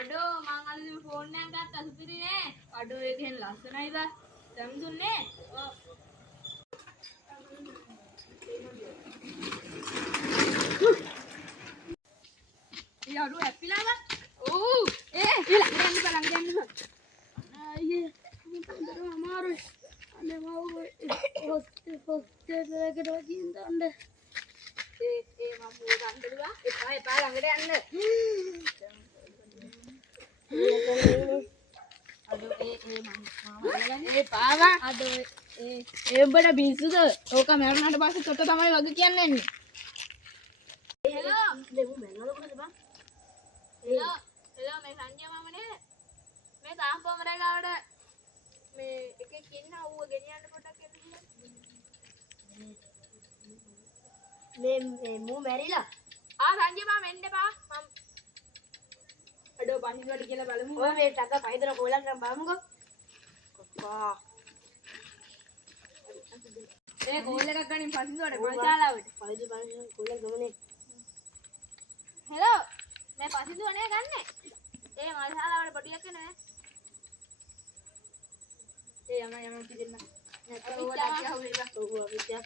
අඩෝ මං අද ෆෝන් එකක් ගත්තා සුපිරි නේ. අඩෝ ඒකෙන් ලස්සනයිද? Samsung නේ. ඔව්. यार वो हैप्पी लगा ओ ए लंग गन ये पंद्रह हमारे अने वो हॉस्टल के रोजी अंदर ए मामू अंदर बा ए पा अंगड़े अंदर अदो ए मामा ए पावा अदो ए बड़ा बीसुද ඕක මරුණාට පස්සේ තොට තමයි වගේ කියන්නේ නේ හෙලෝ දෙමු මැනවල කොහෙද බං හෙලෝ මේ සංජය මාමනේ මේ තාම්පොමරේ ගාවට මේ එකෙක් ඉන්න ඌව ගෙනියන්න පොඩ්ඩක් එන්න මේ මූ මැරිලා සංජය මාම එන්න එපා මම අඩෝ පහින්වට කියලා බලමු ඔය මේ ටක පහින්දර කොලන් නම් බලමුකෝ කොක්කා ඒ කෝල් එකක් ගනින් පහින්දවට පල්ශාලාවට පහින්ද කොලන් ගමනේ හෙලෝ मैं पसिंदू अने गन्ने ए मलशालावट पटिයක් නේ ए यम पिदिන්න නැත්නම් ඕවට කියා හුවෙලා ඔව් විද්‍යා